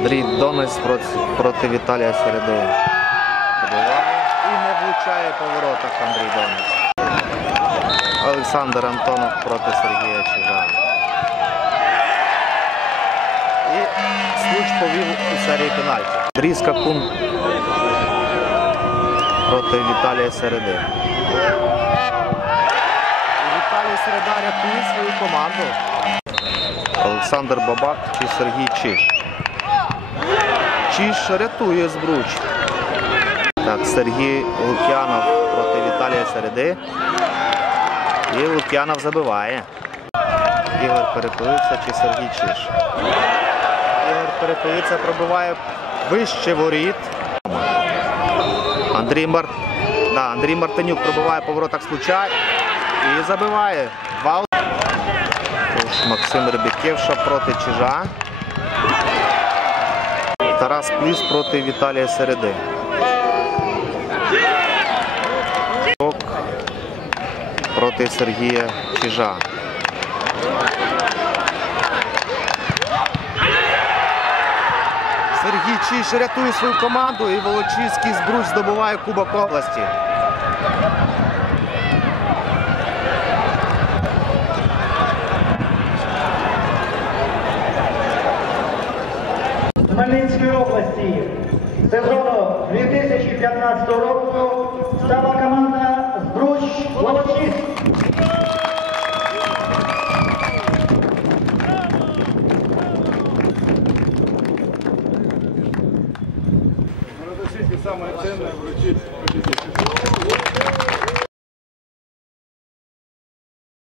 Андрій Донець проти, проти Віталія Середи. І не влучає по воротах Андрій Донець. Олександр Антонов проти Сергія Чижа. І Случ повів у серії пенальтів. Андрій Скакун проти Віталія Середи. І Віталій Середа рятує свою команду. Олександр Бабак чи Сергій Чиш. Чиш рятує збруч. Так, Сергій Лук'янов проти Віталія Середи. І Лук'янов забиває. Ігор Перепилиця чи Сергій Чиш. Ігор Перепилиця пробиває вище воріт. Андрій Мар... да, Андрій Мартинюк пробиває по воротах случай і забиває. Два Тож Максим Рибікевша проти Чижа. Тарас Пліс проти Віталія Середи. Проти Сергія Чижа. Сергій Чиж рятує свою команду і Волочиський збруч здобуває Кубок області. Хмельницької сезону 2015 року. Стала команда Збруч Волочист». Самое саме цінне вручить